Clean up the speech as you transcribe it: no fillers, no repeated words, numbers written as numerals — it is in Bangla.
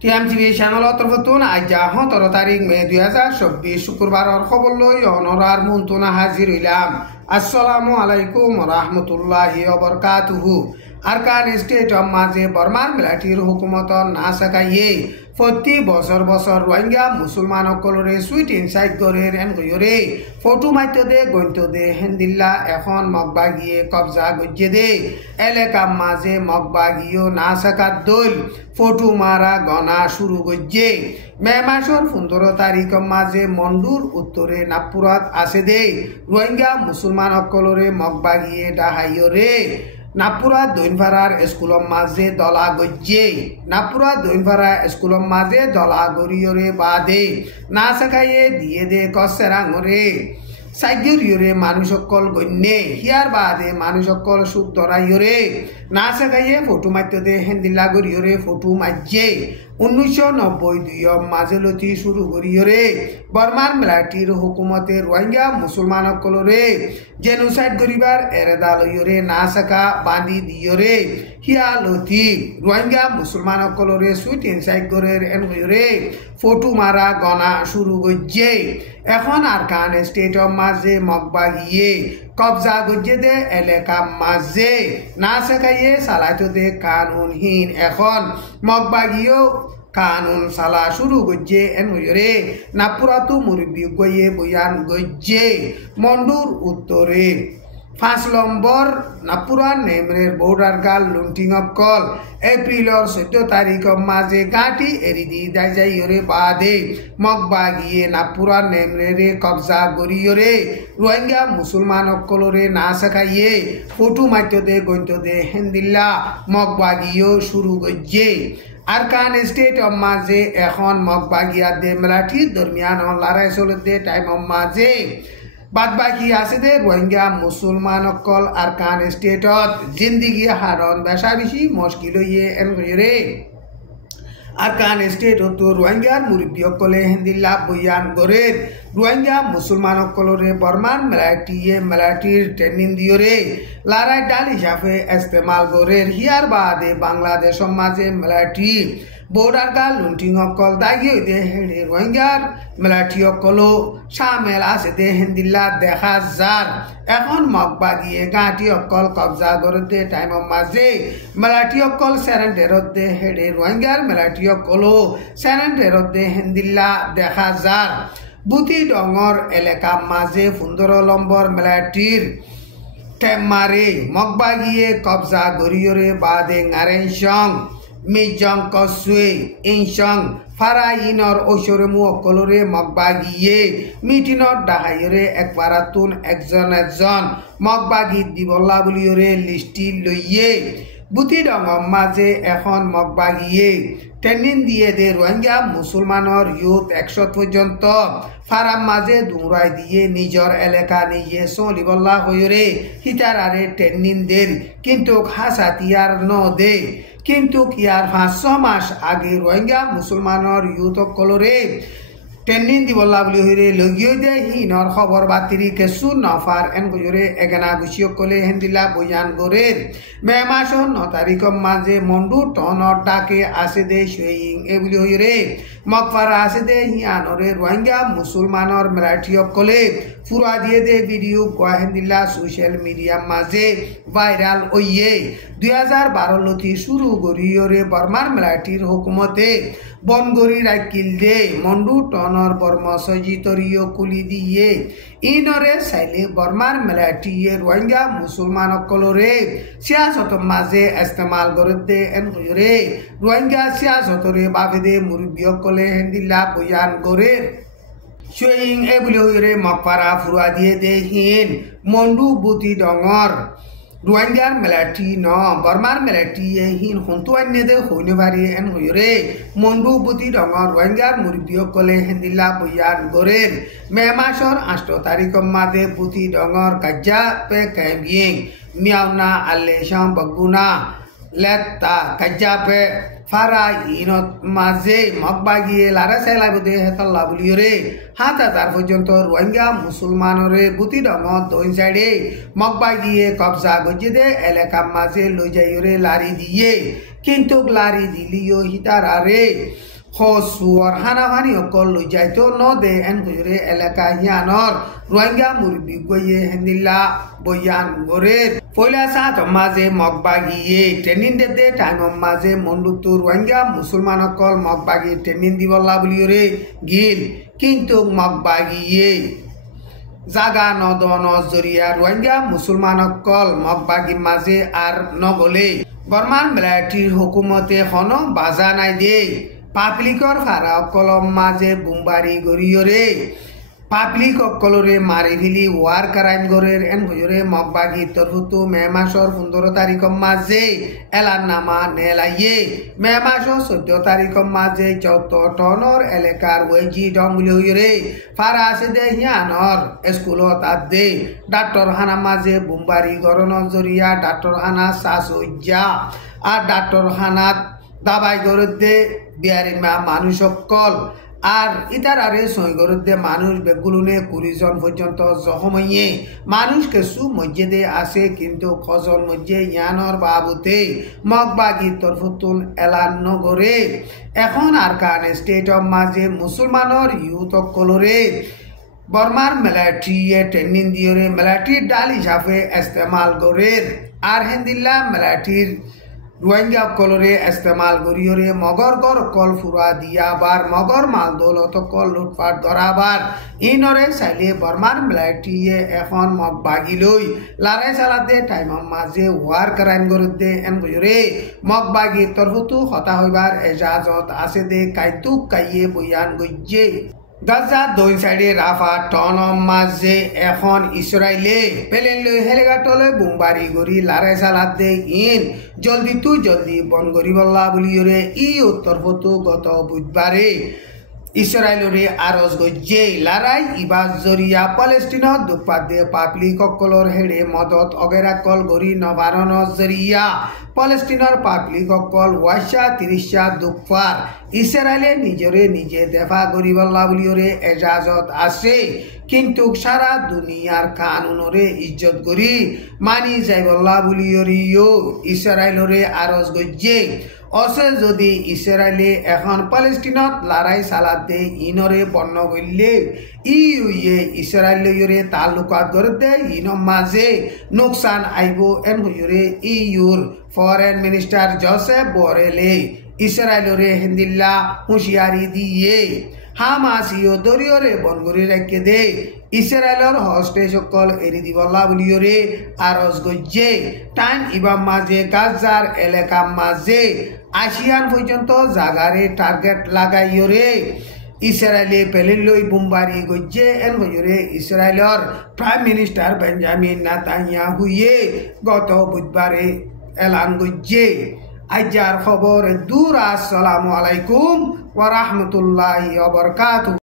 টিএমটিভি চ্যানেল তরফতুন আজ 17 তারিখ মে 2024 শুক্রবারের খবর লই অনরার মন্তুনা হাজির হইলাম। আসসালামু আলাইকুম রাহমাতুল্লাহি ওয়া বারাকাতুহু। আরকান স্টেট অফ মাঝে বর্মার মিলিটারির হুকুমত না সাকাইয়ে প্রতি বছর বছর রোহিঙ্গা মুসলমান সকলরে সুইট ইনসাইড করে রে ফটো মাইতে দে গন্ত দে হেন্দিল্লা এখন মগবা গিয়ে কবজা গজ্জে দে এলাকা মাঝে মগবা গিয়েও না সাকাত দল ফটো মারা গনা শুরু গজ্জে মে মাসের 15 তারিখ মাঝে মন্ডুর উত্তরে নাগপুরত আছে দে রোহিঙ্গা মুসলমান সকলরে মগবা গিয়ে ডাহাইও রে নাগপুরা দৈনভাড়ার স্কুলের মাঝে দলা গজ্জে নাগপুরা দৈনভাড়া স্কুলের মাঝে দলা গড়িয়রে বাদে না সাকাইয়ে দিয়ে দে কসেরাঙরে সাইগিয়রে মানুষ সকল গণ্যে হিয়ার বাদে মানুষ সকল সুখ ধরাইয়রে না সাকাইয়ে ফটো মারতে দে হেন্দিল্লা গড়িয়রে ফটো মারজে 1992 মাঝেলতি শুরু করিয়রে বর্মার মিলিটারির হুকুমতে রোহিঙ্গা মুসলমান সকলরে জেনোসাইড করিবার এরেদা লইয়রে না সাকা বাঁধি দিয়রে হিয়ালতি রোহিঙ্গা মুসলমান সকলরে সুইট ইনসাইড করে এনরে ফটো মারা গনা শুরু গজ্জে এখন আরকান স্টেট অফ মাঝে মগবা গিয়ে কবজা গজ্জে দে এলাকা মাঝে না সাকাইয়ে চালাইতে দে কানুনহীন এখন মগবা গিয়েও কানুন সালা শুরু গজ্জে এনরে নাগপুরাতু মুরব্বী গইয়ে বয়ান গজ্জে মন্ডুর উত্তরে 5 নম্বর নাগপুরা নেমরের বর্ডার গাল লুন্টিং অফ কল এপ্রিলর 14 তারিখ মাঝে গাঁটি এরি দি যাইয়রে বাদে মগবা গিয়ে নাগপুরা নেমরে কবজা গড়িয়রে রোহিঙ্গা মুসলমান সকলরে না সাকাইয়ে ফটো মাইতে দে গন্ত দে হেন্দিল্লা মগবা গিয়েও শুরু গজ্জে আরকান স্টেট অফ মাঝে এখন মগবা গিয়া দে মিলিটারির দরমিয়ান লড়াই চলতে টাইম মাঝে বাদ বাকি আছে দে রোহিঙ্গা মুসলমান সকল আরকান স্টেটত জিন্দিগি হারন বেশা বেশি মুশকিল হইয়ে এনরে আরকান স্টেটত রোহিঙ্গার মুরব্বী সকলে হেন্দিল্লা বয়ান করে রোহিঙ্গা মুসলমান সকলরে বর্মার মিলিটারির ট্রেনিং দিয়রে লড়াই ডাল হিসাবে ইস্তেমাল করে হিয়ার বাদে বাংলাদেশ মাঝে মিলিটারি বর্ডার গাল লুন্টিং সকল দাগিয়ে দে হেডে রোহিঙ্গার মিলিটারি সকলও সামেল আছে দে হেন্দিল্লা দেখা যার এখন মগবা গিয়ে গাঁটি সকল কবজা করতে টাইম মাঝে মিলিটারি সকল স্যারেন্ডারত দে হেডে রোহিঙ্গার মিলিটারি সকলও স্যারেন্ডারত দে হেন্দিল্লা দেখা যার বুতি ডঙর এলাকা মাঝে 15 নম্বর মিলিটারির টেমারে মগবা গিয়ে কবজা গড়িয়রে বাদে নারেনসং মিজং কসুয়ে ইনসং ফারাইনর ঐশ্বরমু অকলরে মগবা গিয়ে মিটিনত ডাহাইরে একবারাতুন একজন মগবা গীত দিবল্লা বলিয়রে লিস্টি লইয়ে বুতি ডঙর মাঝে এখন মগবা গিয়ে ট্রেনিং দিয়ে দে রোহিঙ্গা মুসলমানের ইউথ 100 পর্যন্ত ফারাম মাঝে দৌড়াই দিয়ে নিজের এলাকা নিজে চলিবল্লা হইরে হিতারারে ট্রেনিং দের কিন্তু হাসাতিয়ার ন দে কিন্তু ইয়ার 5-6 মাস আগে রোহিঙ্গা মুসলমানের ইউথ সকলরে ট্রেনিং দিবল্লা বলি হইরে লগিয়ে দে হিনর খবর বাতিরি কেসু নফার এন গজরে এগনা গুছিয় কলে হেন্দিলা বয়ান করে মে মাসের 9 তারিখ মাঝে মন্ডু টনর ডাকে আসে দে সুইং এ বলি হইরে মগফারা আসে দে হিয়ানরে রোহিঙ্গা মুসলমানের মিলিটারি সকলে ফুরা দিয়ে দে ভিডিও হেন্দিল্লা সোশ্যাল মিডিয়া মাঝে ভাইরাল হইয়ে 2012 লতি শুরু গড়িয়রে বর্মার মিলিটারির হুকুমতে বনগড়ি রাখিল দে মন্ডু টনর বর্মসজিতরীয় কুলি দিয়ে ইনরে চাইলে বর্মার মিলিটারিয়ে রোহিঙ্গা মুসলমান সকলরে সিয়াসত মাঝে ইস্তেমাল করতে এনরে রোহিঙ্গা সিয়াসতরে বাবে দে মুরব্বী সকলে হেন্দিল্লা বয়ান করে সুইং এ বলি হইরে মগপারা ফুরা দিয়ে দে হিন মন্ডু বুতি ডঙর রোহিঙ্গার মিলিটারি ন বর্মার মিলিটারি হিন হন্তুয়ান্যে দে হইনে পারি এন হইরে মন্ডু বুতি ডঙর রোহিঙ্গার মুরব্বী সকলে হেন্দিল্লা বয়ান করে মে মাসের 8 তারিখ মাঝে বুতি ডঙর কাজ্জা পে কাইবিং মিয়াওনা আলেশাম বগুনা লেতা কাজ্জা পে ফারা ইনত মাঝে মগবা গিয়ে লারা সেলাই বুদে হেতল্লা বলিয়রে 7,000 পর্যন্ত রোহিঙ্গা মুসলমানরে বুতি ডঙর দইন সাইডে মগবা গিয়ে কবজা গজ্জে দে এলাকা মাঝে লই যাইরে লারি দিয়ে কিন্তু লারি দিলিও হিতারারে Hosuar Hanavani Okol Jaito no de Enkure Elaka Yanor Rohingya Murbi Goye Hendila Boyan Gore Foila Sat Maze Mogbagi Tenin de time of Maze Mondutu Rohingya Musulman Okol Mogbagi Tenin Divola Bulure Gil Kinto Mogbagi Zaga Nodono Zoria Rohingya Musulman Okol Mogbagi Maze Ar Nogole Burman Military Hukumote Hono Bazanai de Publicor Fara Kolom Maze Bumbari Goriore Public Colore Marivili War Crime Gorer and Gure Mogbagi Torhutu Memasor Fundorotarikom Maze Elanama Nelaye Memasor Sototarikom Maze Choto Tonor Elekar Weji Domulure Farase de Yanor Esculot Ade Dr. Hana Maze Bumbari Gorono Zoria Dr. Hana Sasoja Dr. Hana Dabai Gorode Biarima Manushokol আর ইতার আরে সৈগরদে মানুষ বেগুলুনে 20 জন পর্যন্ত জখম হয়ে মানুষ কিছু মসজিদে আছে কিন্তু খজন মসজিদে ইয়ানর বাবুতে মগবাগি তরফতুন এলান নগরে এখন আর কান স্টেট অফ মাঝে মুসলমানর ইউথ কলরে বর্মার মিলিটারি ট্রেনিং দিয়রে মিলিটারি ডাল হিসাবে ইস্তেমাল করে আর হেন্দিল্লা মিলিটারির Rohingya Kolore Estemal Goriore Mogor Gor Kol Fura Diabar Mogor Mal Doloto Kol Lutfat Gorabar Inore Sale Burman Military Ekhon Mogbagiloi Lare Salate Time Maze War Crime Gorode and Gure Mogbagi Torhutu Hota Hoibar Ejazot Asede Kaituk Kaye Boyan Goje Gaza দুই সাইডে রাফা টনম মাঝে এখন ইসরায়েলে পেলেন লই হেলিকপ্টারে বোমবারি গরি লারে সালাতে ইন জলদি বন গরি বল্লা বলিরে ই উত্তর পতু গত বুধবারে ইসরায়েলরে আরজ গজ্জে লড়াই ইবাজ জরিয়া প্যালেস্টিনা দুপাদে পাবলিক কলর হেডে মদত অগেরা কল গরি নবারন জরিয়া প্যালেস্টিনার পাবলিক কল ওয়াশা 30 দুপার ইসরায়েলে নিজে দেফা গরিবল্লা বলিওরে এজাজত আছে কিন্তু সারা দুনিয়ার কানুনরে ইজ্জত করি মানি যাইবল্লা বলিওরিও ইসরায়েলরে আরজ গজ্জে অসে যদি ইসরায়েলে এখন প্যালেস্টিনত লড়াই চালাতে ইনরে বর্ণ করলে ইয়ে ইসরায়েলরে তালুকাত করতে ইনর মাঝে নোকসান আইব এন হইরে ইউর ফরেন মিনিস্টার জোসেফ বরেলে ইসরায়েলরে হিন্দিল্লা হুঁশিয়ারি দিয়ে হামাসিও দরিয়রে বনগরি রেখে দে ইসরায়েলর হস্টেজ সকল এরি দিবল্লা বলিয়রে আরজ গজ্জে টাইম ইবাম মাঝে গাজার এলাকা মাঝে আসিয়ান পর্যন্ত জাগারে টার্গেট লাগাইয়রে ইসরায়েলে পেলিলই বোমবারি গজ্জে এন হইরে ইসরায়েলর প্রাইম মিনিস্টার বেঞ্জামিন নেতানিয়াহুয়ে গত বুধবারে এলান গজ্জে আইজার খবর দূর আসসালামু আলাইকুম ওয়া রাহমাতুল্লাহি ওয়া বারাকাতুহু।